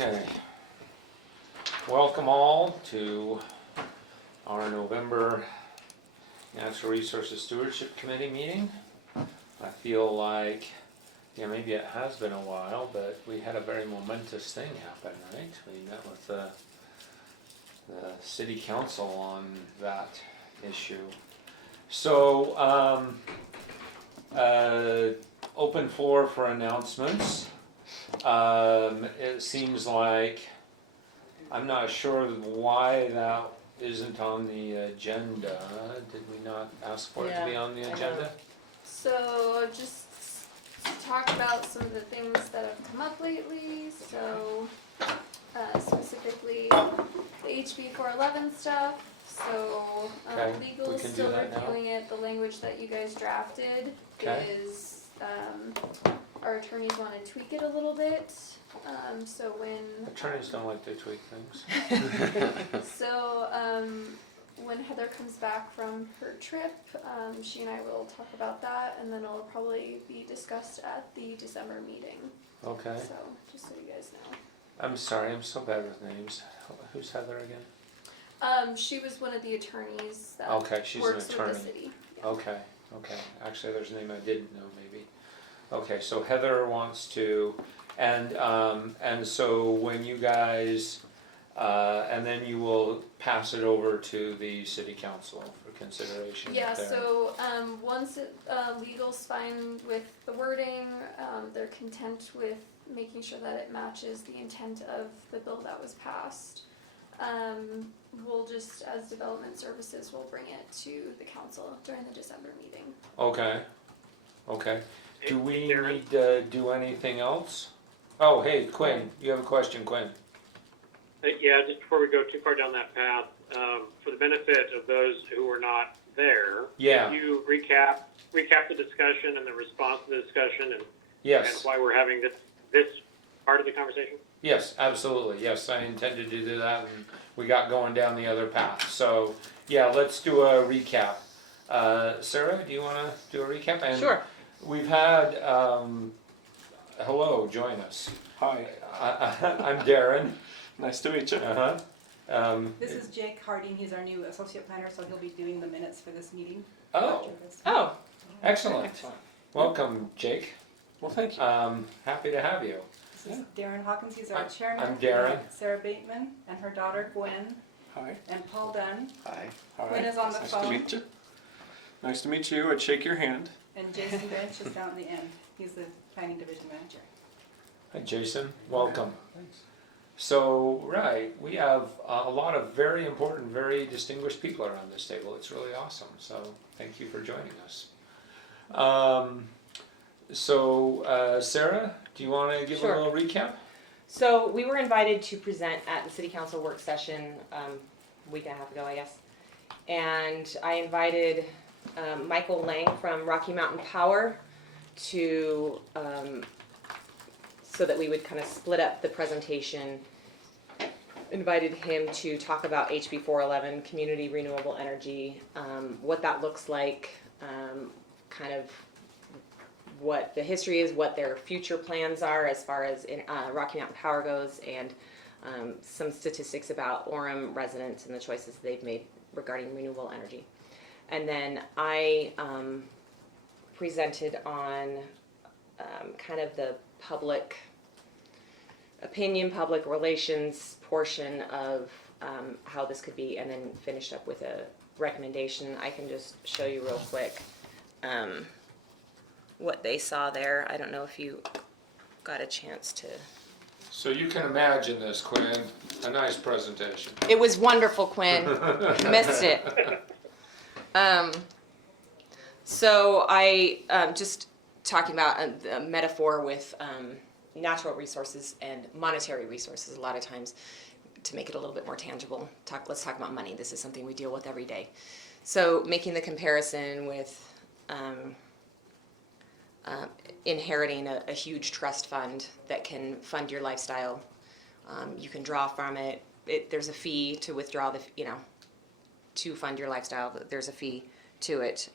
Okay. Welcome all to our November Natural Resources Stewardship Committee meeting. I feel like, maybe it has been a while, but we had a very momentous thing happen, right? We met with the city council on that issue. So, open floor for announcements. It seems like, I'm not sure why that isn't on the agenda. Did we not ask for it to be on the agenda? So just talk about some of the things that have come up lately. So specifically the HB 411 stuff. So legal is still reviewing it. The language that you guys drafted is our attorneys want to tweak it a little bit. So when attorneys don't like to tweak things. So when Heather comes back from her trip, she and I will talk about that, and then it'll probably be discussed at the December meeting. Okay. So just so you guys know. I'm sorry, I'm so bad with names. Who's Heather again? She was one of the attorneys that she's works an attorney. with the city. Yeah. Okay. Actually, there's a name I didn't know, maybe. Okay, so Heather wants to, and so when you guys, and then you will pass it over to the city council for consideration. Yeah, so once legal's fine with the wording, they're content with making sure that it matches the intent of the bill that was passed. We'll just, as development services, we'll bring it to the council during the December meeting. Okay. Do we need to do anything else? Oh, hey, Quinn, you have a question, Quinn. Yeah, just before we go too far down that path, for the benefit of those who were not there, can you recap the discussion and the response to the discussion and why we're having this part of the conversation? Yes, absolutely. Yes, I intended to do that, and we got going down the other path. So, let's do a recap. Sarah, do you want to do a recap? And sure. We've had, hello, join us. Hi. I'm Darren. Nice to meet you. This is Jake Harding. He's our new associate planner, so he'll be doing the minutes for this meeting. Oh, excellent. Welcome, Jake. Well, thank you. Happy to have you. This is Darren Hawkins. He's our chairman. I'm Darren. Sarah Bateman and her daughter Gwen. Hi. And Paul Dunn. Hi. Gwen is on the phone. Nice to meet you. Nice to meet you. I'd shake your hand. And Jason Bench is down at the end. He's the planning division manager. Hi, Jason. Welcome. Thanks. So, we have a lot of very important, very distinguished people around this table. It's really awesome. So, thank you for joining us. Sarah, do you want to give a little recap? So, we were invited to present at the City Council work session a week and a half ago, I guess. And I invited Michael Lang from Rocky Mountain Power to so that we would kind of split up the presentation. Invited him to talk about HB 411, community renewable energy, what that looks like, kind of what the history is, what their future plans are as far as Rocky Mountain Power goes, and some statistics about Orem residents and the choices they've made regarding renewable energy. And then I presented on kind of the public opinion, public relations portion of how this could be, and then finished up with a recommendation. I can just show you real quick what they saw there. I don't know if you got a chance to. So you can imagine this, Quinn. A nice presentation. It was wonderful, Quinn. Missed it. So I just talking about a metaphor with natural resources and monetary resources a lot of times to make it a little bit more tangible. Let's talk about money. This is something we deal with every day. So making the comparison with inheriting a huge trust fund that can fund your lifestyle. You can draw from it. There's a fee to withdraw to fund your lifestyle. There's a fee to it,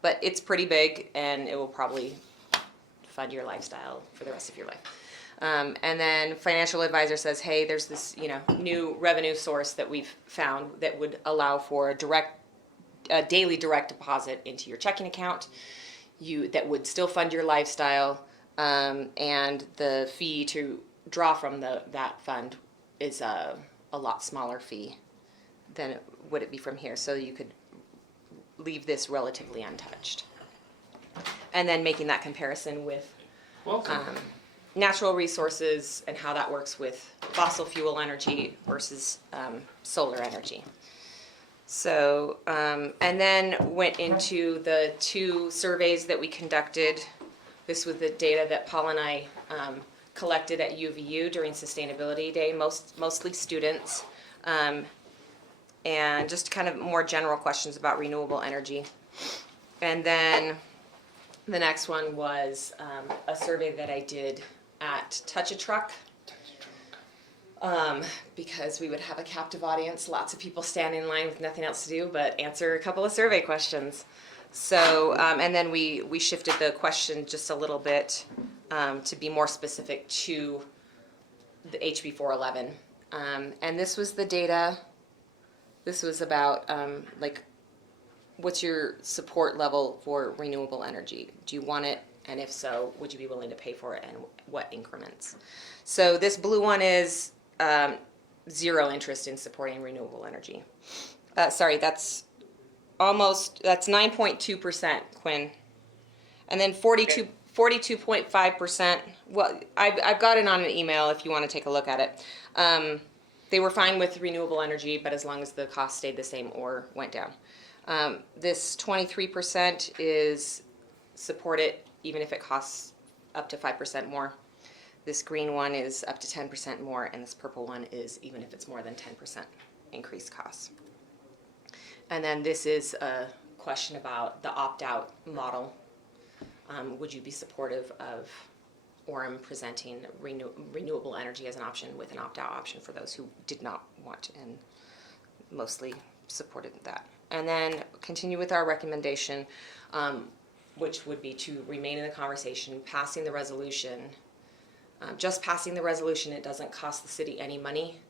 but it's pretty big, and it will probably fund your lifestyle for the rest of your life. And then financial advisor says, hey, there's this, new revenue source that we've found that would allow for a daily direct deposit into your checking account. That would still fund your lifestyle, and the fee to draw from that fund is a lot smaller fee than would it be from here. So you could leave this relatively untouched. And then making that comparison with natural resources and how that works with fossil fuel energy versus solar energy. So, and then went into the 2 surveys that we conducted. This was the data that Paul and I collected at UVU during Sustainability Day, mostly students, and just kind of more general questions about renewable energy. And then the next one was a survey that I did at Touch a Truck. Because we would have a captive audience, lots of people standing in line with nothing else to do but answer a couple of survey questions. So, and then we shifted the question just a little bit to be more specific to the HB 411. And this was the data. This was about what's your support level for renewable energy? Do you want it? And if so, would you be willing to pay for it, and what increments? So this blue one is zero interest in supporting renewable energy. Sorry, that's 9.2%, Quinn. And then 42.5%, well, I've got it on an email if you want to take a look at it. They were fine with renewable energy, but as long as the cost stayed the same or went down. This 23% is support it even if it costs up to 5% more. This green one is up to 10% more, and this purple one is even if it's more than 10% increased costs. And then this is a question about the opt-out model. Would you be supportive of Orem presenting renewable energy as an option with an opt-out option for those who did not want, and mostly supported that. And then continue with our recommendation, which would be to remain in the conversation, passing the resolution. Just passing the resolution, it doesn't cost the city any money.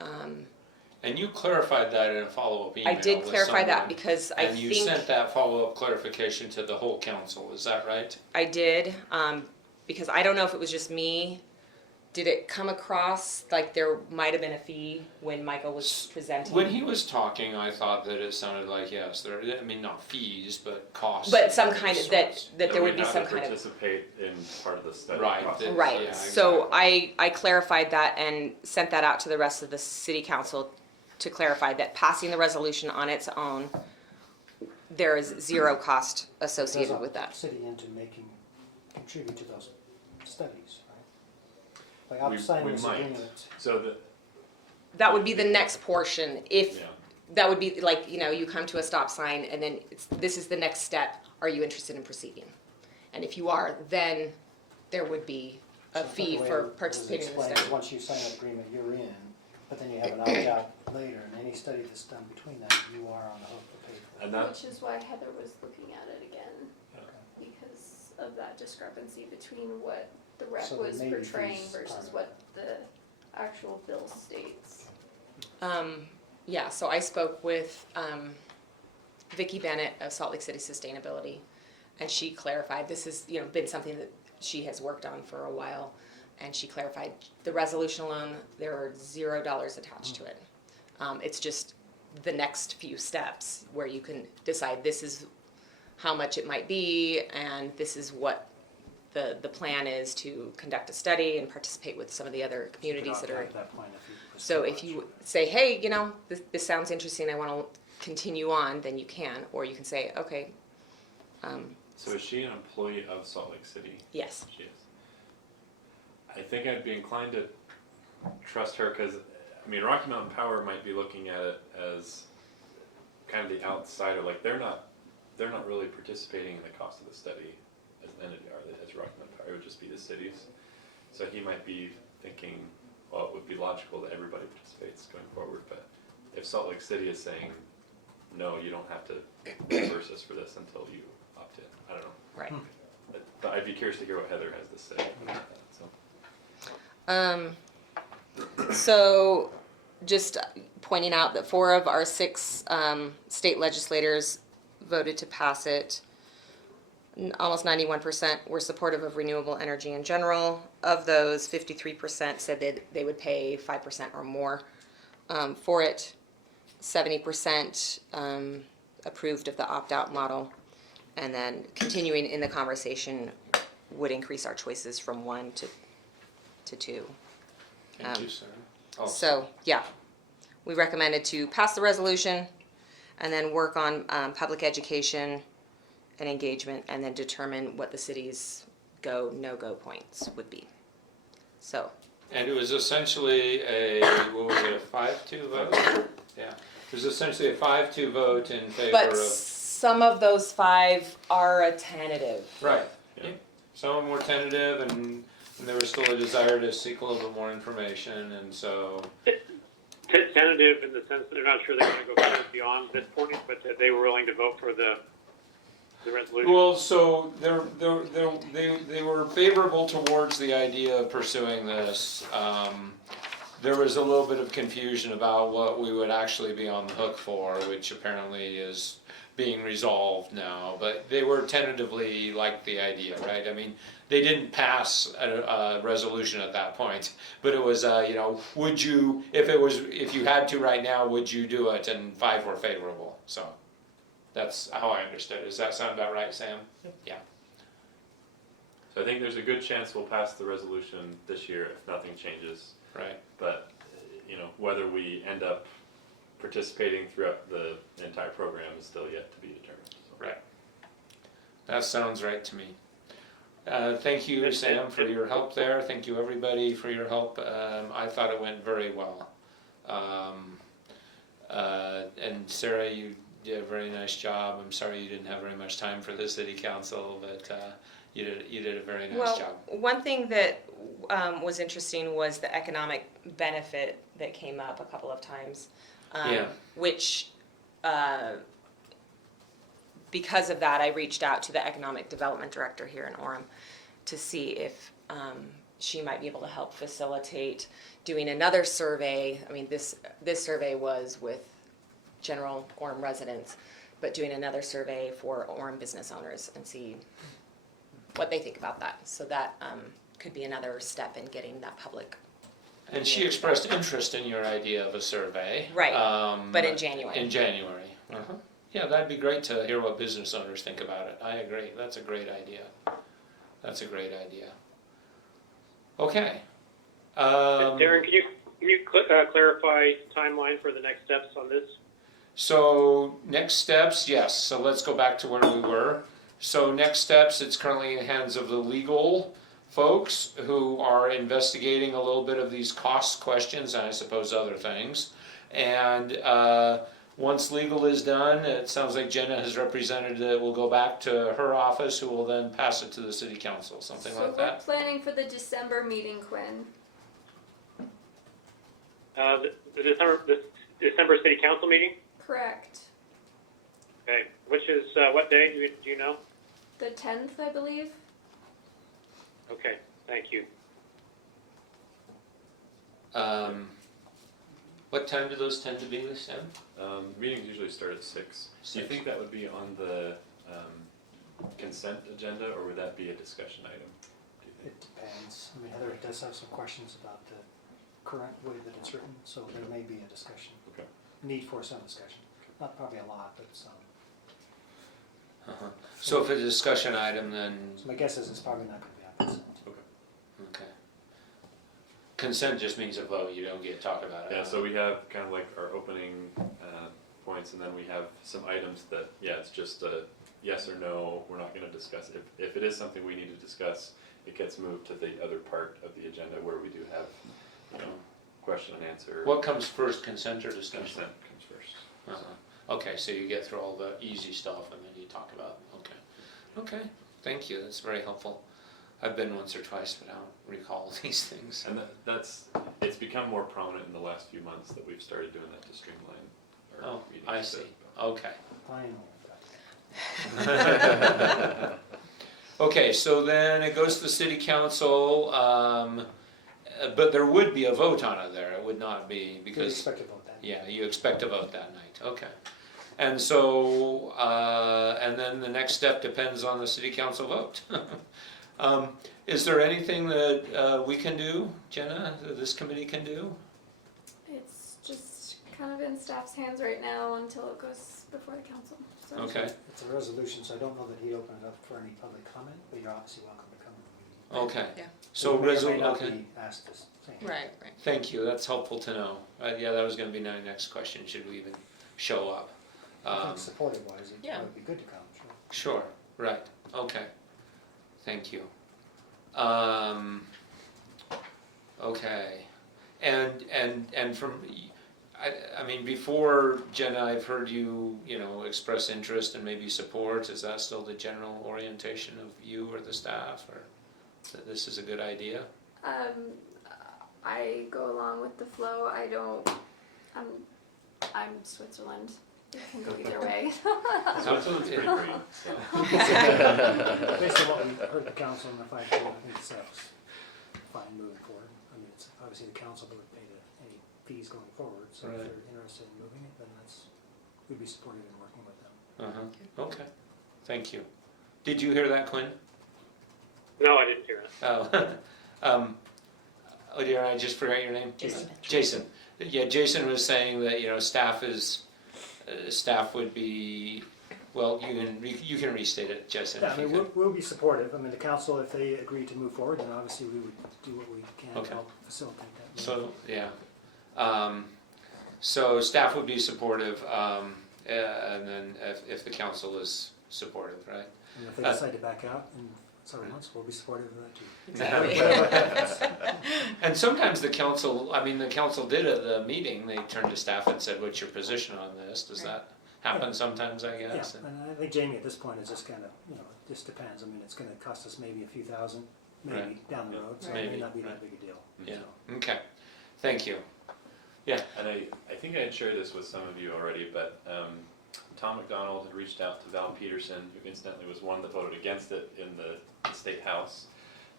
And you clarified that in a follow-up email. I did clarify that because I think... And you sent that follow-up clarification to the whole council, is that right? I did, because I don't know if it was just me. Did it come across like there might have been a fee when Michael was presenting? When he was talking, I thought that it sounded like, yes, there, I mean, not fees, but costs. But some kind of, that there would be some kind of... participate in part of the study Right. process. Right, Yeah, so exactly. I clarified that and sent that out to the rest of the city council to clarify that passing the resolution on its own, there is zero cost associated with that. City into contribute to those studies, right? By signing this agreement. So That would be the next portion, if, yeah. that would be like, you come to a stop sign and then this is the next step, are you interested in proceeding? And if you are, then there would be a fee for participating in the study. Once you sign an agreement, you're in, but then you have an opt-out later, and any study that's done between that, you are on the hook to pay for. And that, Which is why Heather was looking at it again, because of that discrepancy between what the rep So there was may be portraying fees versus part of what the actual bill states. Yeah, so I spoke with Vicki Bennett of Salt Lake City Sustainability, and she clarified, this has been something that she has worked on for a while, and she clarified the resolution alone, there are $0 attached to it. It's just the next few steps where you can decide this is how much it might be, and this is what the plan is to conduct a study and participate with some of the other communities that are. At that point, So if you say, hey, this sounds interesting, I want to continue on, then you can, or you can say, okay. so is she an employee of Salt Lake City? Yes. She is. I think I'd be inclined to trust her because, Rocky Mountain Power might be looking at it as kind of the outsider. Like they're not really participating in the cost of the study as an entity, are they? As Rocky Mountain Power, it would just be the cities. So he might be thinking, well, it would be logical that everybody participates going forward. But if Salt Lake City is saying, no, you don't have to reimburse us for this until you opt in, I don't know. Right. But I'd be curious to hear what Heather has to say about that. So. So, just pointing out that 4 of our 6 state legislators voted to pass it. Almost 91% were supportive of renewable energy in general. Of those, 53% said that they would pay 5% or more for it. 70% approved of the opt-out model. And then continuing in the conversation would increase our choices from 1 to 2. Thank you, sir. Oh, So, yeah, we recommended to pass the resolution and then work on public education and engagement and then determine what the city's go, no-go points would be. So, And it was essentially what was it, a 5-2 vote? Yeah. It was essentially a 5-2 vote in favor but of. some of those 5 are a tentative. Right. Yeah. Some of them were tentative, and there was still a desire to seek a little bit more information, and so. Tentative in the sense that they're not sure they're going to go further beyond this point, but that they were willing to vote for the resolution. Well, so they were favorable towards the idea of pursuing this. There was a little bit of confusion about what we would actually be on the hook for, which apparently is being resolved now, but they were tentatively like the idea, right? I mean, they didn't pass a resolution at that point, but it was, would you, if you had to right now, would you do it? And 5 were favorable, so that's how I understood it. Does that sound about right, Sam? Yeah. So I think there's a good chance we'll pass the resolution this year if nothing changes. Right. But, whether we end up participating throughout the entire program is still yet to be determined. So. Right. That sounds right to me. Thank you, Sam, for your help there. Thank you, everybody, for your help. I thought it went very well. And Sarah, you did a very nice job. I'm sorry you didn't have very much time for the city council, but you did a very nice job. One thing that was interesting was the economic benefit that came up a couple of times, which because of that, I reached out to the economic development director here in Orem to see if she might be able to help facilitate doing another survey. I mean, this survey was with general Orem residents, but doing another survey for Orem business owners and see what they think about that. So that could be another step in getting that public. And she expressed interest in your idea of a survey. Right, but in January. In January. Uh-huh. Yeah, that'd be great to hear what business owners think about it. I agree. That's a great idea. That's a great idea. Okay. Darren, can you clarify timeline for the next steps on this? So next steps, yes. So let's go back to where we were. So next steps, it's currently in the hands of the legal folks who are investigating a little bit of these cost questions and I suppose other things. And once legal is done, it sounds like Jenna has represented it will go back to her office, who will then pass it to the city council, something like that. So we're planning for the December meeting, Quinn. The December city council meeting? Correct. Okay, which is what day? Do you know? The 10th, I believe. Okay, thank you. What time do those tend to be, Sam? Meetings usually start at 6. Do you think that would be on the consent agenda, or would that be a discussion item? Do you think? It depends. I mean, Heather does have some questions about the current way that it's written, so there may be a discussion. Okay. Need for some discussion. Not probably a lot, but some. Uh-huh. So if it's a discussion item, then. So my guess is it's probably not going to be on consent. Okay. Consent just means a vote, you don't get to talk about it. Yeah, so we have kind of like our opening points, and then we have some items that, it's just a yes or no, we're not going to discuss. If it is something we need to discuss, it gets moved to the other part of the agenda where we do have, question and answer. What comes first, consent or discussion? Consent comes first. Uh-huh. Okay, so you get through all the easy stuff and then you talk about it. Okay, thank you, that's very helpful. I've been once or twice, but I don't recall these things. And it's become more prominent in the last few months that we've started doing that to streamline our meetings. I see, okay. Finally. Okay, so then it goes to the city council. but there would be a vote on it there, it would not be, We because, expect to vote that. yeah, you expect a vote that night, okay. And so, and then the next step depends on the city council vote. Is there anything that we can do, Jenna, that this committee can do? It's just kind of in staff's hands right now until it goes before the council. So. Okay, It's a resolution, so I don't know that he'd open it up for any public comment, but you're obviously welcome to come to the meeting. okay. Yeah. So You may or may not okay. be asked to say. Right. Thank you, that's helpful to know. Yeah, that was gonna be my next question, should we even show up? I think supportive wise, it Yeah. would be good to come, sure. Sure, right, okay, thank you. Okay, and from, I mean, before Jenna, I've heard you, express interest and maybe support. Is that still the general orientation of you or the staff, or that this is a good idea? I go along with the flow. I'm Switzerland. It can go either way. Switzerland's pretty green, so. Based on what we heard the council and the five, I think that was fine moving forward. I mean, it's obviously the council that would pay any fees going forward, so if Right. they're interested in moving it, then we'd be supportive in working with them. Okay, thank you. Did you hear that, Quinn? No, I didn't hear it. Oh, oh dear, I just forgot your name? Jason. Jason. Yeah, Jason was saying that, staff would be, well, you can restate it, Jason, Yeah, if I you mean, could. we'll be supportive. I mean, the council, if they agree to move forward, then obviously we would do what we can Okay. to help facilitate that. So, yeah. So staff would be supportive, and then if the council is supportive, right? And if they decide to back out in several months, we'll be supportive of that too. And sometimes the council did at the meeting, they turned to staff and said, what's your position on this? Does that happen sometimes, I Yeah, guess? and I think Jamie at this point is just kind of, it just depends. I mean, it's gonna cost us maybe a few thousand, maybe Right. down the road, so it Maybe. may not be that big a deal. Yeah, So, okay, thank you. And I think I had shared this with some of you already, but Tom McDonald had reached out to Val Peterson, who incidentally was one that voted against it in the state house.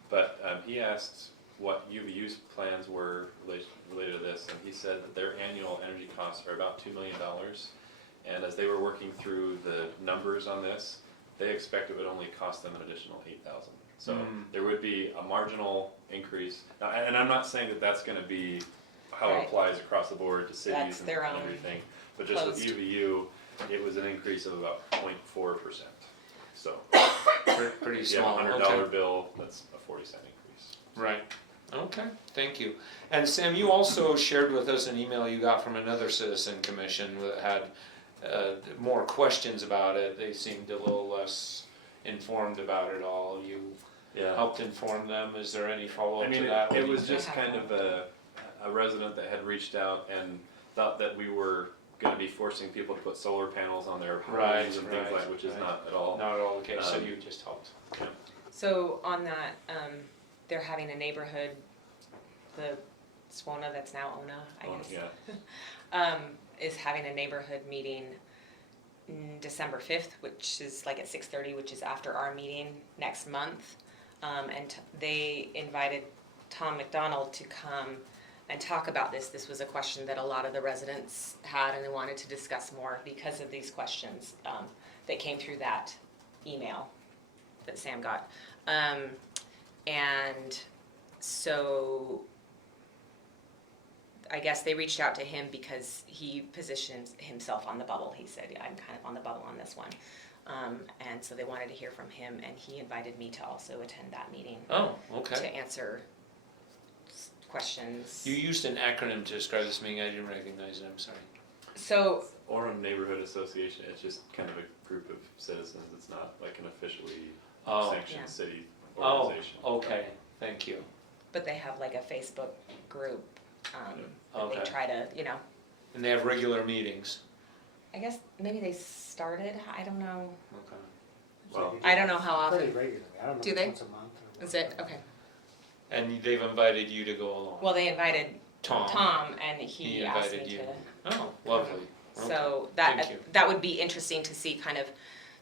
But he asked what UVU's plans were related to this, and he said that their annual energy costs are about $2 million. And as they were working through the numbers on this, they expect it would only cost them an additional $8,000. So there would be a marginal increase. Now, and I'm not saying that that's going to be how it Right. applies across the board to cities That's their and own everything. But just with closed. UVU, it was an increase of about 0.4%. So Pretty if you have small, a $100 okay. bill, that's a 40-cent increase. Right, okay, thank you. And Sam, you also shared with us an email you got from another citizen commission that had more questions about it. They seemed a little less informed about it all. You Yeah. helped inform them. Is there any I follow-up mean, to that? it was just kind of a resident that had reached out and thought that we were going to be forcing people to put solar panels on their Right, homes and things right, like, which is right. not at all. Not at all, okay, so Um, you just helped. So on that, they're having a neighborhood, the SWONA, that's now ONA, I Oh, guess. yeah. Is having a neighborhood meeting December 5th, which is like at 6:30, which is after our meeting next month. And they invited Tom McDonald to come and talk about this. This was a question that a lot of the residents had, and they wanted to discuss more because of these questions that came through that email that Sam got. And so I guess they reached out to him because he positions himself on the bubble. He said, I'm kind of on the bubble on this one. And so they wanted to hear from him, and he invited me to also attend that meeting Oh, to okay. answer questions. You used an acronym to describe this meeting. I didn't recognize it, I'm sorry. So, Or a neighborhood association, it's just kind of a group of citizens. It's not like an officially Oh. sanctioned Yeah. city Oh, organization. okay, thank you. but they have like a Facebook group that Okay. they try to, And they have regular meetings. I guess maybe they started, I don't know. Okay. Well, I don't know how Pretty often. regularly. I don't know Do if they? it's once a month or. Is it? whatever. Okay. And they've invited you to go along? Well, they invited Tom. and he He asked me invited you. to. Oh, lovely. So Thank you. that would be interesting to see kind of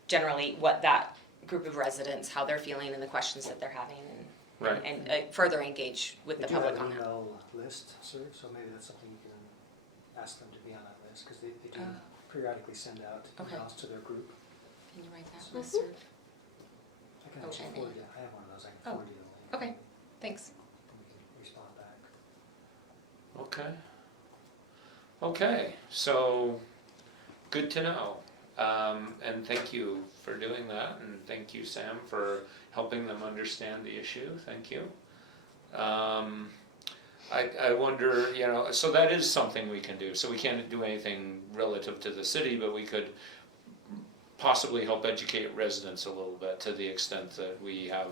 generally what that group of residents, how they're feeling and the questions that they're having. And Right. and further engage with the They do public have on an that. email list, sir, so maybe that's something you can ask them to be on that list, because they do periodically send out Okay. emails to their group. Can you write that Mhm. list, sir? I can Oh, actually and forward you, I have one of those, I can Oh, forward you the link. okay. Thanks. And we can respond back. Okay. Okay, so good to know. And thank you for doing that, and thank you, Sam, for helping them understand the issue. Thank you. I wonder, you know, so that is something we can do. So we can't do anything relative to the city, but we could possibly help educate residents a little bit to the extent that we have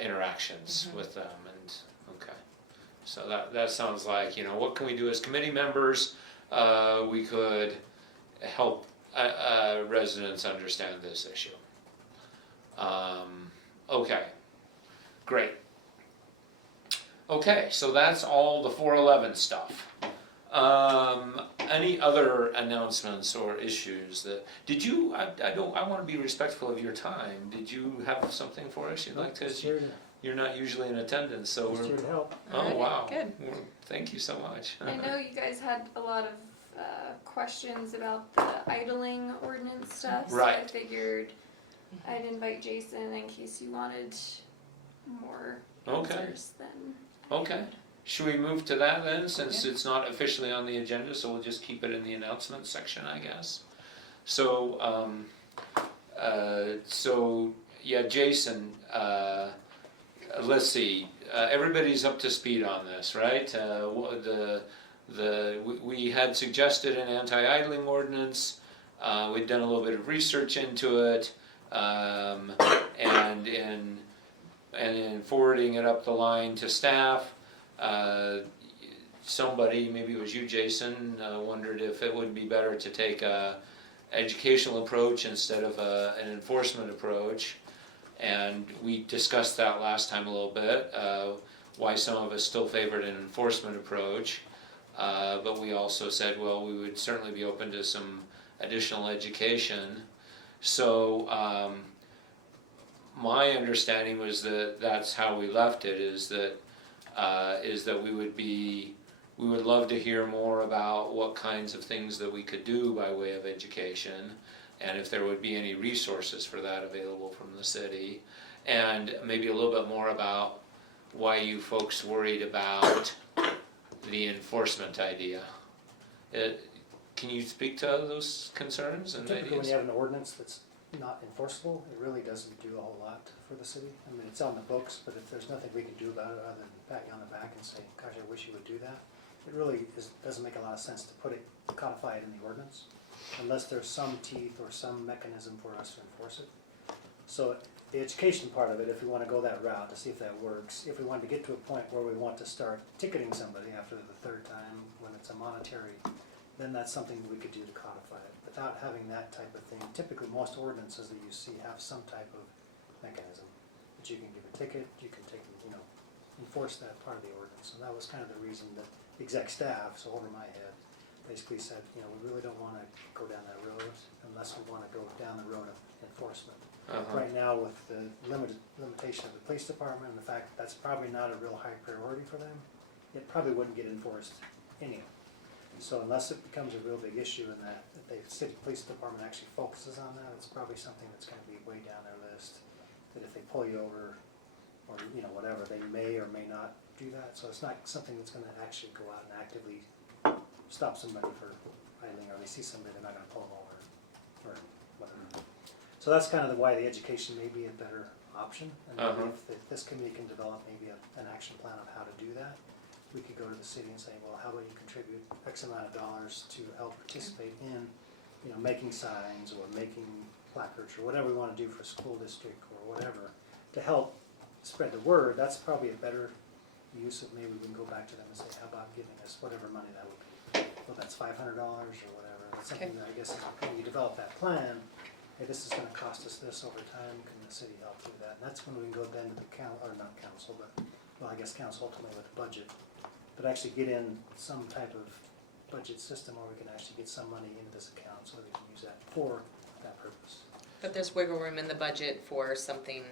interactions with them. And okay, so that sounds like, you know, what can we do as committee members? We could help residents understand this issue. Okay, great. Okay, so that's all the 411 stuff. Any other announcements or issues that, did you, I want to be respectful of your time. Did you have something for us you'd like to? Just here to, You're not usually in attendance, so just we're, here to help. oh, Alright, wow. good. Well, thank you so much. I know you guys had a lot of questions about the idling ordinance stuff, so I Right. figured I'd invite Jason in case you wanted more Okay. answers then. Okay, should we move to that then, since it's not officially on the agenda, so we'll just keep it in the announcements section, I guess. So, yeah, Jason, let's see, everybody's up to speed on this, right? We had suggested an anti-idling ordinance, we'd done a little bit of research into it, and in forwarding it up the line to staff, somebody, maybe it was you, Jason, wondered if it would be better to take a educational approach instead of an enforcement approach. And we discussed that last time a little bit, why some of us still favored an enforcement approach. But we also said, well, we would certainly be open to some additional education. So, my understanding was that that's how we left it, is that we would love to hear more about what kinds of things that we could do by way of education, and if there would be any resources for that available from the city, and maybe a little bit more about why you folks worried about the enforcement idea. Can you speak to those concerns and Typically, when ideas? you have an ordinance that's not enforceable, it really doesn't do a whole lot for the city. I mean, it's on the books, but if there's nothing we can do about it other than pat you on the back and say, gosh, I wish you would do that, it really doesn't make a lot of sense to codify it in the ordinance, unless there's some teeth or some mechanism for us to enforce it. So the education part of it, if we want to go that route to see if that works, if we want to get to a point where we want to start ticketing somebody after the third time when it's a monetary, then that's something we could do to codify it. Without having that type of thing, typically most ordinances that you see have some type of mechanism that you can give a ticket, you can take, enforce that part of the ordinance. And that was kind of the reason that the exec staff, so over my head, basically said, we really don't want to go down that road unless we want to go down the road of enforcement. Right now, with the limitation of the police department and the fact that that's probably not a real high priority for them, it probably wouldn't get enforced anyway. So unless it becomes a real big issue and that the city police department actually focuses on that, it's probably something that's going to be way down their list. That if they pull you over, or whatever, they may or may not do that. So it's not something that's going to actually go out and actively stop somebody for idling, or they see somebody, they're not going to pull them over or whatever. So that's kind of why the education may be a better option. And maybe if this committee can develop maybe an action plan of how to do that, we could go to the city and say, well, how about you contribute X amount of dollars to help participate in, making signs or making placards or whatever we want to do for school district or whatever to help spread the word. That's probably a better use of, maybe we can go back to them and say, how about giving us whatever money that would be. Well, that's $500 or whatever. That's something that I guess when you develop that plan, hey, this is going to cost us this over time. Can the city help do that? And that's when we can go then to the council, but I guess council ultimately with the budget. But actually get in some type of budget system where we can actually get some money into this account so that we can use that for that purpose. But there's wiggle room in the budget for something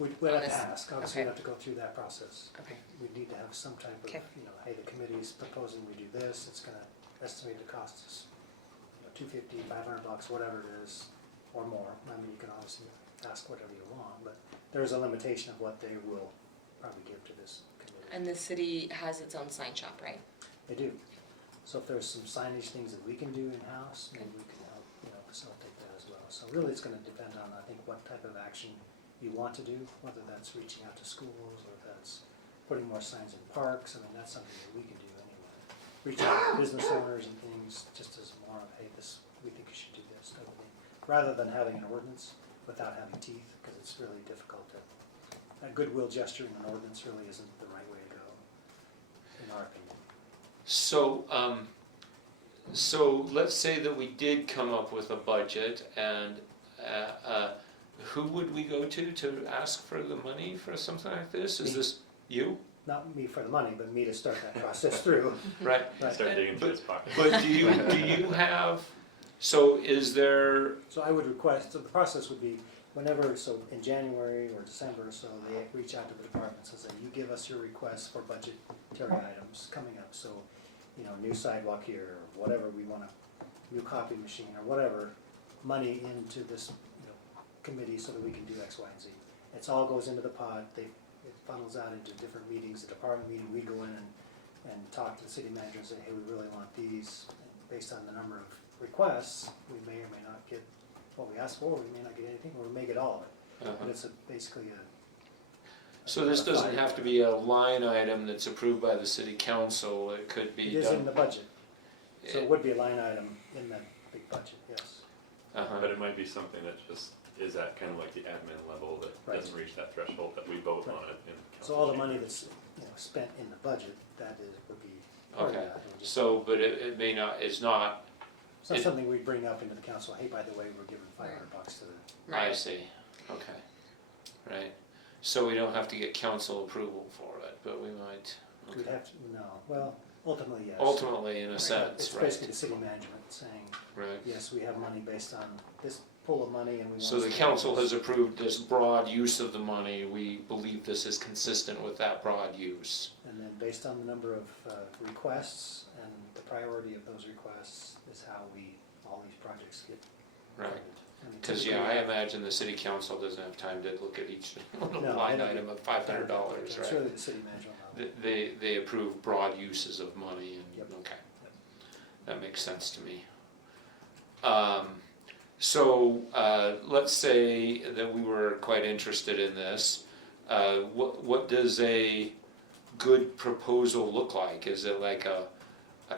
We'd on have to this? ask, obviously Okay. we'd have to go through that process. Okay. We'd need to have some type of, Okay. hey, the committee's proposing we do this, it's gonna estimate the cost is, $250, $500, whatever it is, or more. I mean, you can obviously ask whatever you want, but there's a limitation of what they will probably give to this committee. And the city has its own sign shop, right? They do. So if there's some signage things that we can do in-house, maybe we can help, facilitate that as well. So really, it's gonna depend on, I think, what type of action you want to do, whether that's reaching out to schools, or if that's putting more signs in parks. I mean, that's something that we can do anyway. Reach out to business owners and things, just as more of, hey, we think you should do this type of thing, rather than having an ordinance without having teeth, because it's really difficult to, a goodwill gesture in an ordinance really isn't the right way to go, in our opinion. So let's say that we did come up with a budget, and who would we go to ask for the money for something like this? Is Me. this you? Not me for the money, but me to start that process through. Right. Right. Start digging through his pocket. But do you have, so is there, So I would request, so the process would be whenever, so in January or December or so, they reach out to the departments and say, you give us your requests for budgetary items coming up. So, new sidewalk here, or whatever we want, a new copy machine, or whatever, money into this, committee so that we can do X, Y, and Z. It all goes into the pot, it funnels out into different meetings, the department meeting, we go in and talk to the city manager and say, hey, we really want these. And based on the number of requests, we may or may not get what we asked for, we may not get anything, or we may get all of it. But it's basically a. so this doesn't have to be a line item that's approved by the city council, it could be It is in done. the budget, so it would be a line item in that big budget, yes. But it might be something that just is at kind of like the admin level that Right. doesn't reach that threshold that we vote Right. on it in So council. all the money that's, spent in the budget, would be part of Okay, that. It would just- so, but it may not, it's not, It's not it- something we bring up into the council, hey, by the way, we're giving $500 to the. I see, okay, right. So we don't have to get council approval for it, but we might, We'd have to, no, well, ultimately, yes. ultimately, in a sense, It's right, basically the city management saying, right. yes, we have money based on this pool of money and we want. So to the spend council this. has approved this broad use of the money, we believe this is consistent with that broad use. And then based on the number of requests and the priority of those requests is how all these projects get Right. funded. I mean, Cause typically- I imagine the city council doesn't have time to look at each little No, line they don't item get of $500, It's right? really the city manager level. They approve broad uses of money and, Yep. okay. Yep. That makes sense to me. So, let's say that we were quite interested in this. What does a good proposal look like? Is it like a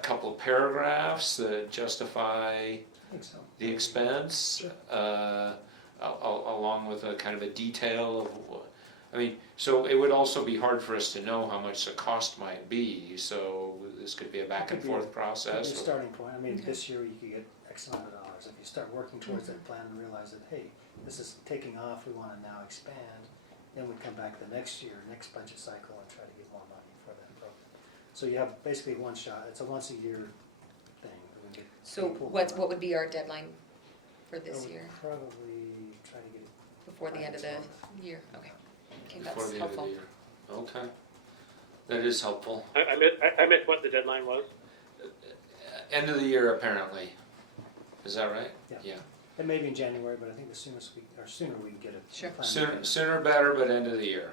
couple of paragraphs that justify I think so. the expense? Along with a kind of a detail of what, I mean, so it would also be hard for us to know how much the cost might be, so this could be a back and Could be a- forth process. Could be a or- starting point, I mean, this year you could get X amount of dollars, if you start working towards that plan and realize that, hey, this is taking off, we wanna now expand, then we come back the next year, next budget cycle and try to get more money for that program. So you have basically one shot, it's a once a year thing. We get So people what who are- would be our deadline for I this would year, Probably try to get it before the by end of the next month. year? Okay, Before that's the end of the helpful. year. Okay, that is helpful. I missed what the deadline was. End of the year apparently, is that right? Yeah. It may be in January, but I think the sooner we can get it. Sure. plan together. Sooner better, but end of the year.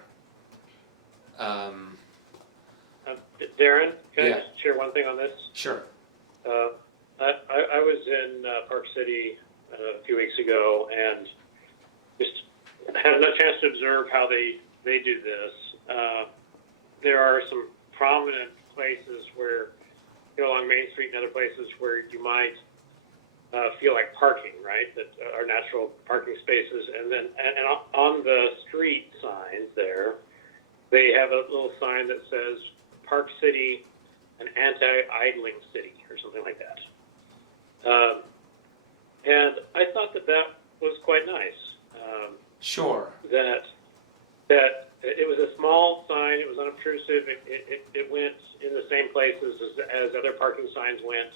Darren, can I Yeah. just share one thing on this? Sure, I was in Park City a few weeks ago and just had a chance to observe how they do this. There are some prominent places where, along Main Street and other places where you might feel like parking, right? That are natural parking spaces. And then and on the street signs there, they have a little sign that says Park City, an anti-idling city, or something like that. And I thought that was quite nice. sure, That it was a small sign, it was unobtrusive, it went in the same places as other parking signs went,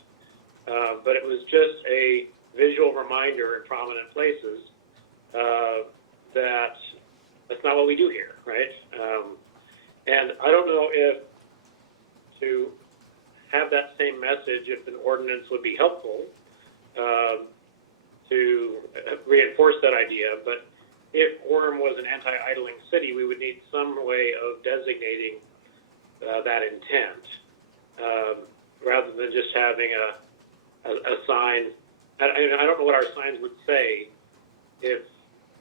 but it was just a visual reminder in prominent places that that's not what we do here, right? And I don't know if to have that same message, if an ordinance would be helpful to reinforce that idea. But if Orem was an anti-idling city, we would need some way of designating that intent rather than just having a sign. I don't know what our signs would say if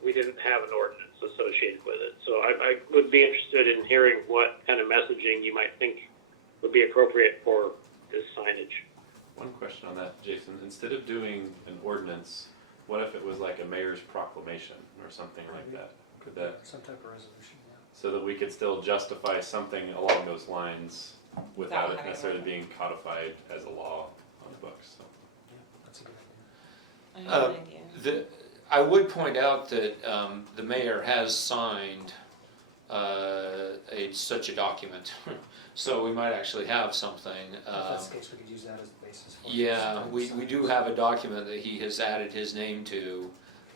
we didn't have an ordinance associated with it. So I would be interested in hearing what kind of messaging you might think would be appropriate for this signage. One question on that, Jason. Instead of doing an ordinance, what if it was like a mayor's proclamation or something like that? Could that, Some type of resolution, yeah. so that we could still justify something along those lines without it having necessarily one. being codified as a law on the books? So. Yeah, that's a good idea. I have an idea. I would point out that the mayor has signed such a document, so we might actually have something. If that's the case, we could use that as the basis for it. Yeah, we do have a document that he has added his name to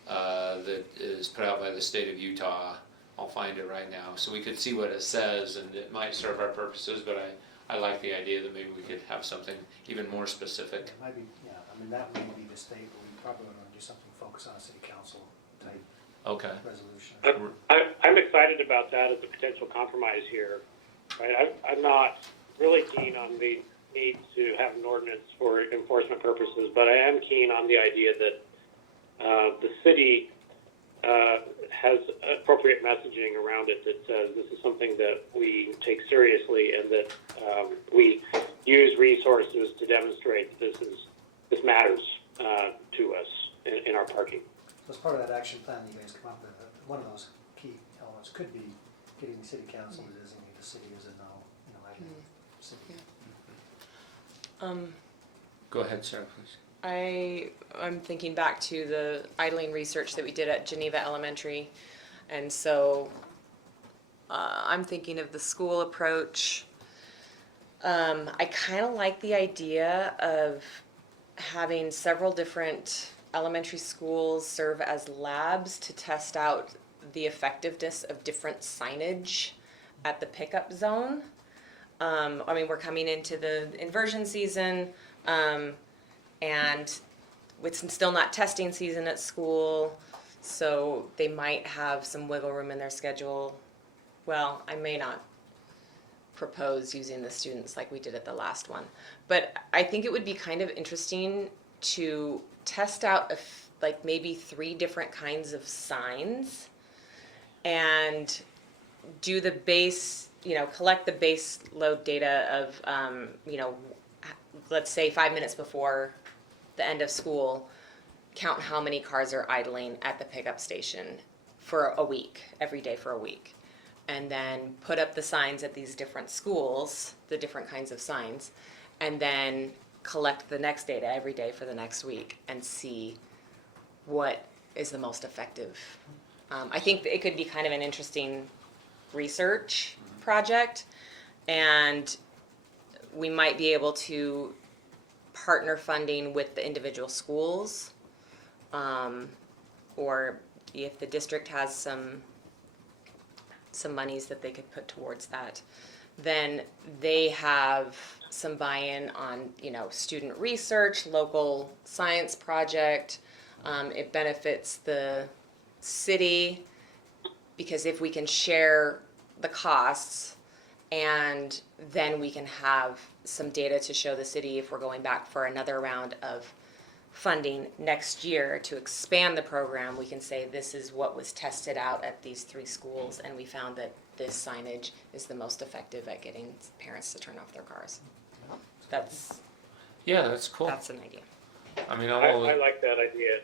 that is put out by the state of Utah. I'll find it right now, so we could see what it says, and it might serve our purposes, but I like the idea that maybe we could have something even more specific. It might be, yeah, I mean, that may be the state, but we probably want to do something focused on a city council type Okay. resolution. I'm excited about that as a potential compromise here. Right? I'm not really keen on the need to have an ordinance for enforcement purposes, but I am keen on the idea that the city has appropriate messaging around it that says this is something that we take seriously and that we use resources to demonstrate that this matters to us in our parking. So as part of that action plan that you guys come up with, one of those key elements could be getting the city council to designate the city as a idling city. Go ahead, Sarah, please. I'm thinking back to the idling research that we did at Geneva Elementary, and so I'm thinking of the school approach. I kind of like the idea of having several different elementary schools serve as labs to test out the effectiveness of different signage at the pickup zone. I mean, we're coming into the inversion season, and it's still not testing season at school, so they might have some wiggle room in their schedule. Well, I may not propose using the students like we did at the last one, but I think it would be kind of interesting to test out like maybe 3 different kinds of signs and do the base, collect the base load data of, let's say 5 minutes before the end of school, count how many cars are idling at the pickup station for a week, every day for a week. And then put up the signs at these different schools, the different kinds of signs, and then collect the next data every day for the next week and see what is the most effective. I think it could be kind of an interesting research project, and we might be able to partner funding with the individual schools, or if the district has some monies that they could put towards that, then they have some buy-in on, student research, local science project. It benefits the city because if we can share the costs, and then we can have some data to show the city if we're going back for another round of funding next year to expand the program, we can say this is what was tested out at these 3 schools, and we found that this signage is the most effective at getting parents to turn off their cars. That's cool. That's an idea. I mean, I like that idea.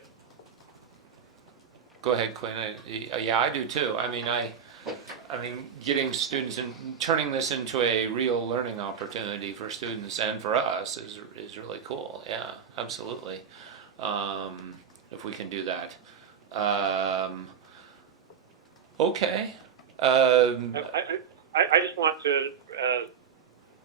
Go ahead, Quinn. Yeah, I do too. I mean, getting students and turning this into a real learning opportunity for students and for us is really cool. Yeah, absolutely. If we can do that. Okay. I just want to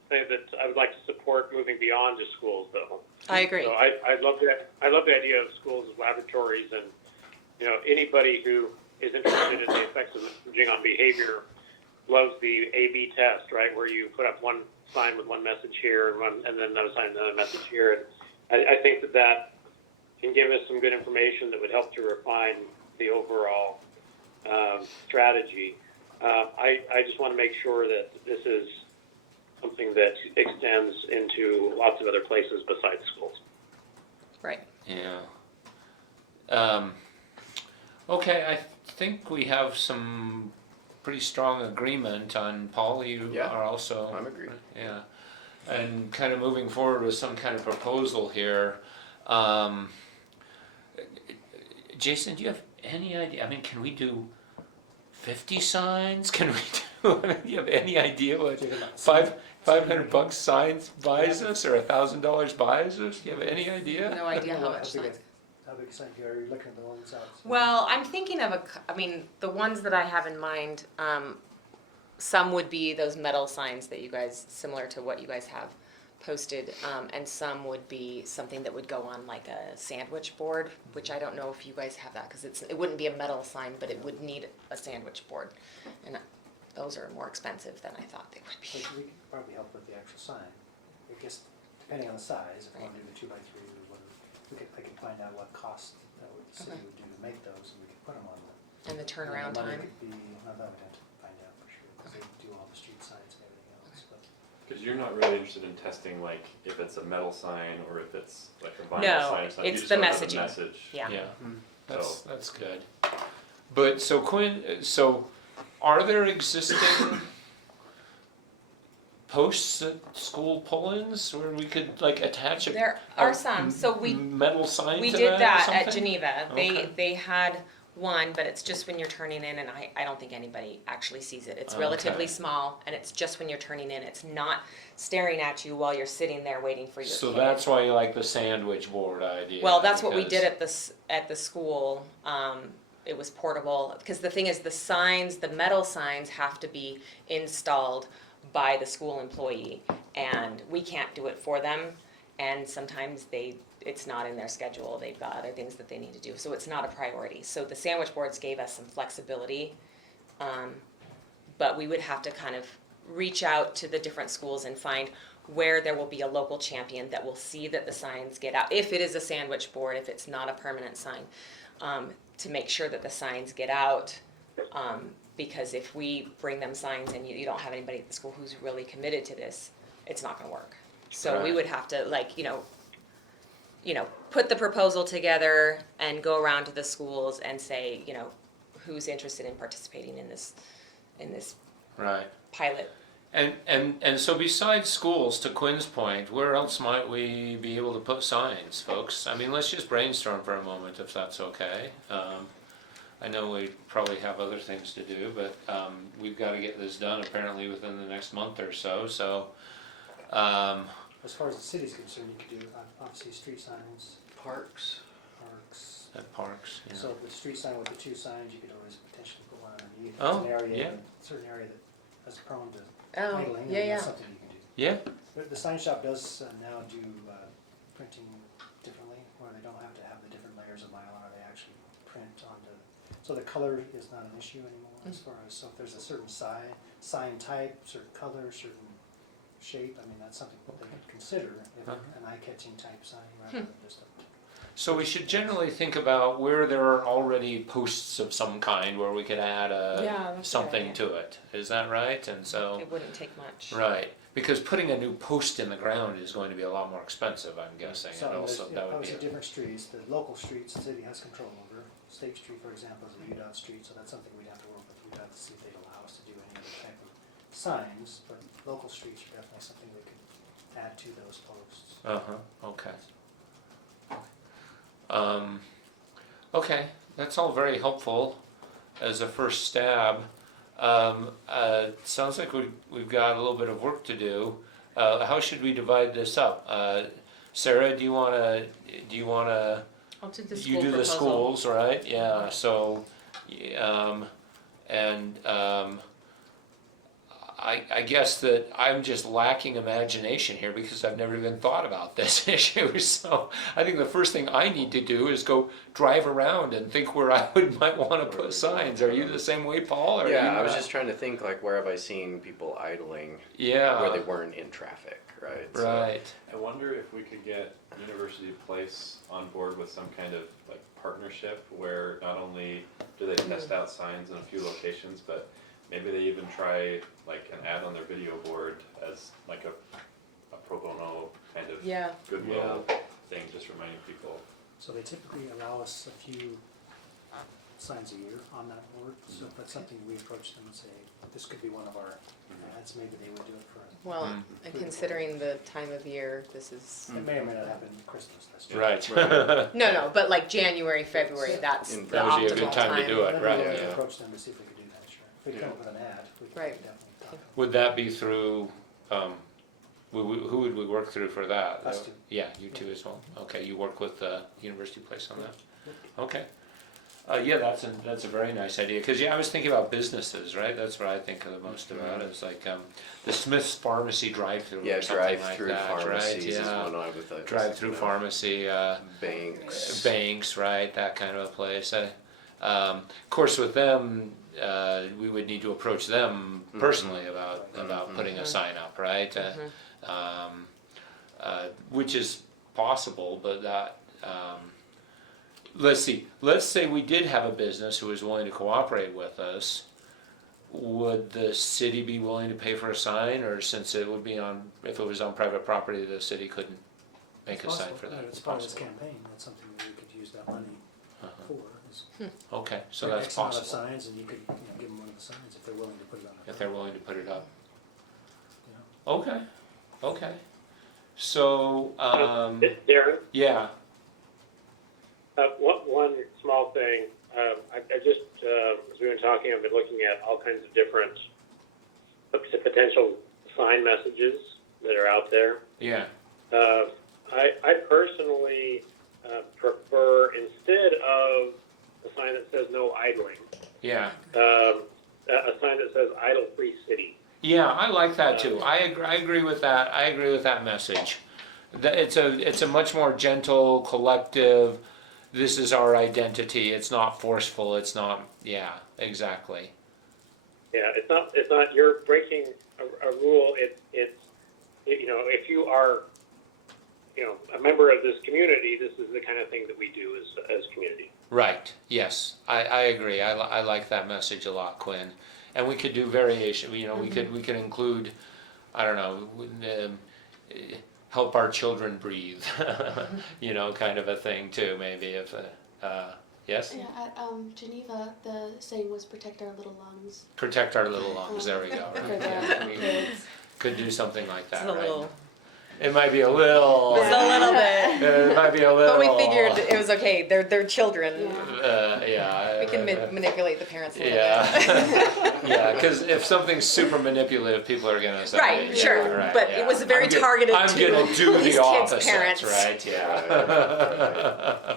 say that I would like to support moving beyond just schools, though. I agree. So I love the idea of schools as laboratories, and anybody who is interested in the effects of messaging on behavior loves the A/B test, right, where you put up one sign with one message here and then another sign with another message here. And I think that can give us some good information that would help to refine the overall strategy. I just want to make sure that this is something that extends into lots of other places besides schools. Right. Yeah. Okay, I think we have some pretty strong agreement on, Paul, you Yeah, are also. I'm agreed. Yeah. And kind of moving forward with some kind of proposal here. Jason, do you have any idea? I mean, can we do 50 signs? Can we do, do you have any idea what $500 signs buys us or $1,000 buys us? Do you have any idea? No idea how much signs. How big a sign are you looking at the ones out? Well, I'm thinking of the ones that I have in mind, some would be those metal signs that you guys, similar to what you guys have posted, and some would be something that would go on like a sandwich board, which I don't know if you guys have that, because it wouldn't be a metal sign, but it would need a sandwich board, and those are more expensive than I thought they would be. We could probably help with the actual sign. I guess depending on the size, if we want to do the 2x3 or whatever, I could find out what cost the city would do to make those, and we could put them on the. And the turnaround the money time. could be, well, that we'd have to find out for sure, because they do all the street signs and everything else, but. Because you're not really interested in testing like if it's a metal sign or if it's like a vinyl No, sign or something. it's You just the wanna have a messaging. message. Yeah. Yeah, So- that's good. But so Quinn, so are there existing posts at school pull-ins where we could like attach a There are some, so we metal sign We to did that or that at something? Geneva. Okay. They had one, but it's just when you're turning in, and I don't think anybody actually sees it. It's relatively Okay. small, and it's just when you're turning in. It's not staring at you while you're sitting there waiting for your So kid. that's why you like the sandwich board idea. Well, that's what we because- did at the school. It was portable, because the thing is, the signs, the metal signs have to be installed by the school employee, and we can't do it for them, and sometimes it's not in their schedule, they've got other things that they need to do, so it's not a priority. So the sandwich boards gave us some flexibility, but we would have to kind of reach out to the different schools and find where there will be a local champion that will see that the signs get out, if it is a sandwich board, if it's not a permanent sign, to make sure that the signs get out. Because if we bring them signs and you don't have anybody at the school who's really committed to this, it's not gonna work. So we Right. would have to put the proposal together and go around to the schools and say, who's interested in participating in this Right. pilot. And so besides schools, to Quinn's point, where else might we be able to put signs, folks? I mean, let's just brainstorm for a moment if that's okay. I know we probably have other things to do, but we've got to get this done apparently within the next month or so. So, As far as the city's concerned, you could do, obviously, street signs, Parks. parks. at parks, yeah. So the street sign with the 2 signs, you could always potentially put one underneath. If Oh, it's an area, yeah. a certain area that is prone to Oh, idling, yeah, and that's yeah. something you can do. Yeah. But the sign shop does now do printing differently, where they don't have to have the different layers of mylar, they actually print onto, so the color is not an issue anymore as far as, so if there's a certain sign type, certain color, certain shape, I mean, that's something that they could consider, if an eye-catching type sign rather than just a. So we should generally think about where there are already posts of some kind where we could add Yeah, that's a something good to it. Is that right? And so, It wouldn't take much. right, because putting a new post in the ground is going to be a lot more expensive, I'm guessing, So and there's, also that would be. obviously different streets, the local streets, the city has control over. State Street, for example, is a UDOT street, so that's something we'd have to work with UDOT to see if they'd allow us to do any other type of signs, but local streets are definitely something we could add to those posts. Okay. Okay, that's all very helpful as a first stab. Sounds like we've got a little bit of work to do. How should we divide this up? Sarah, do you wanna, I'll do the you school do the proposal. schools, right? Yeah, so, I guess that I'm just lacking imagination here because I've never even thought about this issue. So I think the first thing I need to do is go drive around and think where might want to put signs. Are you the same way, Paul? Or Yeah, you I was just trying to think, like, where have I seen people idling Yeah. where they weren't in traffic, right? So, Right. I wonder if we could get University Place on board with some kind of like partnership where not only do they test out signs in a few locations, but maybe they even try like an ad on their video board as like a pro bono kind of Yeah. goodwill thing, just reminding people. So they typically allow us a few signs a year on that board, so if that's something we approach them and say, this could be one of our ads, maybe they would do it for us. Well, and considering the time of year, this is, It may or may not happen Christmas, that's true. Right. no, but like January, February, that's the That would be a optimal good time to do it. Then right, we would yeah. approach them to see if we could do that, sure. If we come up with an ad, we could Right. definitely talk. Would that be through, who would we work through for that? Us two. Yeah, you two as well. Okay, you work with University Place on that? Okay. Yeah, that's a very nice idea, because I was thinking about businesses, right? That's what I think of the most about, is like the Smith's Pharmacy drive-through Yeah, or something like drive-through that, right? pharmacies is Yeah. one I would think. Drive-through pharmacy, Banks. right? That kind of a place. Of course, with them, we would need to approach them personally about putting a sign up, right? Which is possible, but that. Let's see. Let's say we did have a business who was willing to cooperate with us. Would the city be willing to pay for a sign, or since it would be if it was on private property, the city couldn't make a sign for that? It's part of this campaign, that's something that we could use that money for. is Okay, so bring that's X amount of possible signs, and you could give them one of the signs if they're willing to put it on their. if they're willing to put it up. Yeah. Okay. So, Darren, yeah. one small thing. I just, as we've been talking, I've been looking at all kinds of different potential sign messages that are out there. Yeah. I personally prefer, instead of a sign that says no idling, Yeah. a sign that says idle free city. Yeah, I like that too. I agree with that. I agree with that message. It's a much more gentle, collective. This is our identity. It's not forceful. It's not. Yeah, exactly. Yeah, it's not. You're breaking a rule. It's if you are, a member of this community, this is the kind of thing that we do as community. Right. Yes, I agree. I like that message a lot, Quinn. And we could do variation. We could include, I don't know, help our children breathe. Kind of a thing too. Maybe if yes. Yeah, at Geneva, the saying was "protect our little lungs." Protect our little lungs. There we go. For Right? the Yeah, we kids. could do something like that. it's a right? little, It might be a little. it's a little bit. It might be a little. But we figured it was okay. They're children. Yeah. We can manipulate the parents a little bit. Yeah. Yeah, because if something's super manipulative, people are gonna say. Right, sure. Right, But yeah. it was very targeted I'm to gonna do these the kids' opposite, parents. right? Yeah.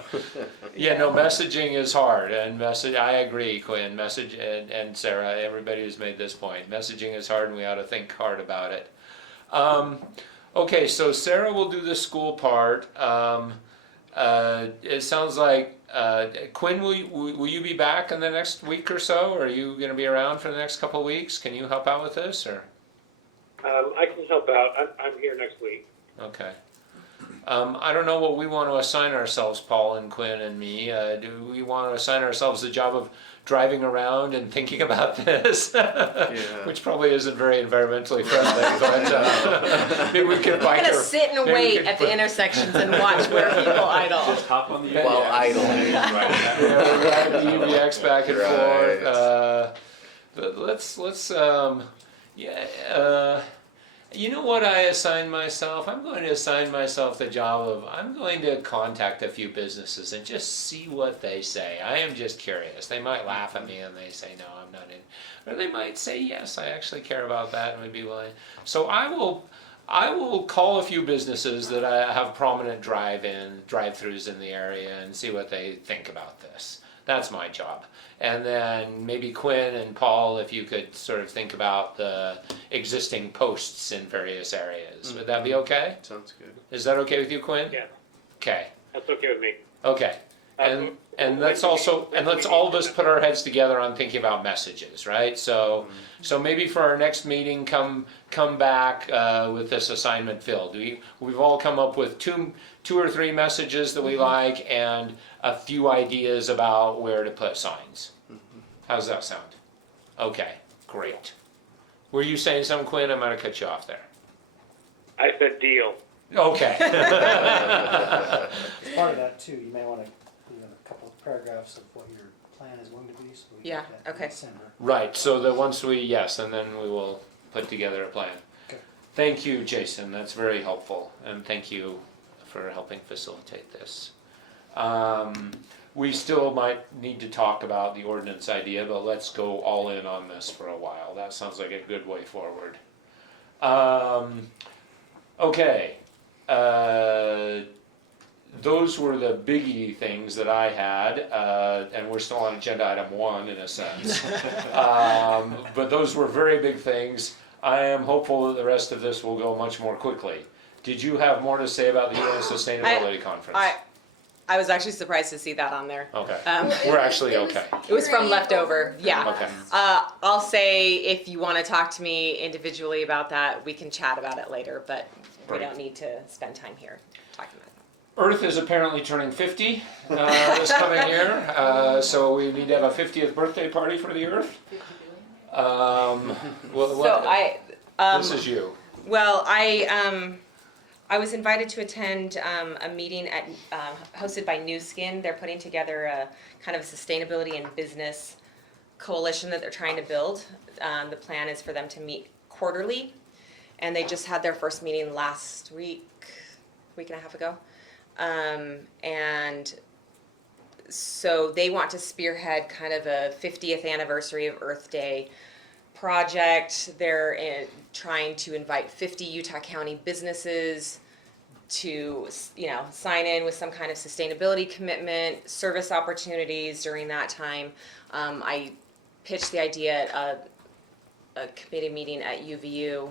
Yeah. No, messaging is hard, and I agree, Quinn. Message and Sarah, everybody who's made this point. Messaging is hard, and we ought to think hard about it. Okay, so Sarah will do the school part. It sounds like Quinn, will you be back in the next week or so? Or are you going to be around for the next couple of weeks? Can you help out with this, or? I can help out. I'm here next week. Okay. I don't know what we want to assign ourselves, Paul and Quinn and me. Do we want to assign ourselves the job of driving around and thinking about this? Which probably isn't very environmentally friendly, but maybe we could We're bike gonna or- sit and maybe we wait could at the intersections and watch where people idle. Just hop on the While UBX. idling. Yeah, we ride the UBX back and forth. But let's you know what I assigned myself? I'm going to assign myself the job of, I'm going to contact a few businesses and just see what they say. I am just curious. They might laugh at me and they say, no, I'm not in. Or they might say, yes, I actually care about that and would be willing. So I will call a few businesses that I have prominent drive-throughs in the area and see what they think about this. That's my job. And then maybe Quinn and Paul, if you could sort of think about the existing posts in various areas. Would that be okay? Sounds good. Is that okay with you, Quinn? Yeah, Okay. that's okay with me. Okay. And let's also, and let's all of us put our heads together on thinking about messages, right? So maybe for our next meeting, come back with this assignment filled. We've all come up with two or three messages that we like and a few ideas about where to put signs. How's that sound? Okay, great. Were you saying something, Quinn? I might have cut you off there. I said deal. Okay. As part of that too, you may want to put in a couple of paragraphs of what your plan is going to be, so we Yeah, can get that okay. in December. Right, so that once yes, and then we will put together a plan. Okay. Thank you, Jason, that's very helpful, and thank you for helping facilitate this. We still might need to talk about the ordinance idea, but let's go all in on this for a while. That sounds like a good way forward. Okay. Those were the biggie things that I had, and we're still on agenda item 1 in a sense. But those were very big things. I am hopeful that the rest of this will go much more quickly. Did you have more to say about the UN Sustainability Conference? I was actually surprised to see that on there. Okay. Well, We're actually okay. It was from carried leftover, over yeah. Okay. I'll say if you want to talk to me individually about that, we can chat about it later, but we Great. don't need to spend time here talking about it. Earth is apparently turning 50 this coming year, so we need to have a 50th birthday party for the Earth. This is you. Well, I was invited to attend a meeting hosted by New Skin. They're putting together a kind of a sustainability and business coalition that they're trying to build. The plan is for them to meet quarterly, and they just had their first meeting last week and a half ago. And so they want to spearhead kind of a 50th anniversary of Earth Day project. They're trying to invite 50 Utah County businesses to, sign in with some kind of sustainability commitment, service opportunities during that time. I pitched the idea at a committee meeting at UVU,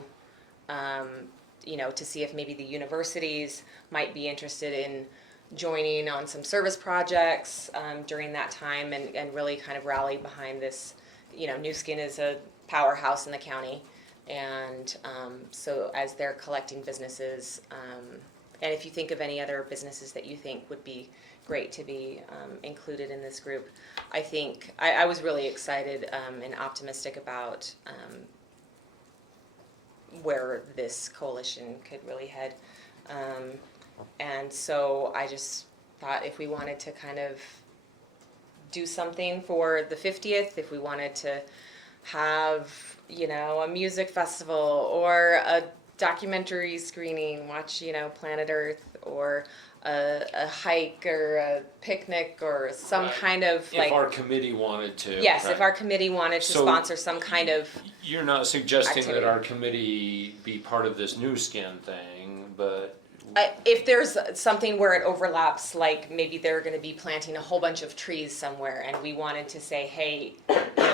to see if maybe the universities might be interested in joining on some service projects during that time and really kind of rally behind this. New Skin is a powerhouse in the county, and so as they're collecting businesses, and if you think of any other businesses that you think would be great to be included in this group, I think I was really excited and optimistic about where this coalition could really head. And so I just thought if we wanted to kind of do something for the 50th, if we wanted to have, a music festival or a documentary screening, watch, Planet Earth, or a hike or a picnic or some kind of If our committee wanted to. Yes, right. if our committee wanted to sponsor some kind of. You're not suggesting activity. that our committee be part of this New Skin thing, but. If there's something where it overlaps, like maybe they're going to be planting a whole bunch of trees somewhere, and we wanted to say, hey,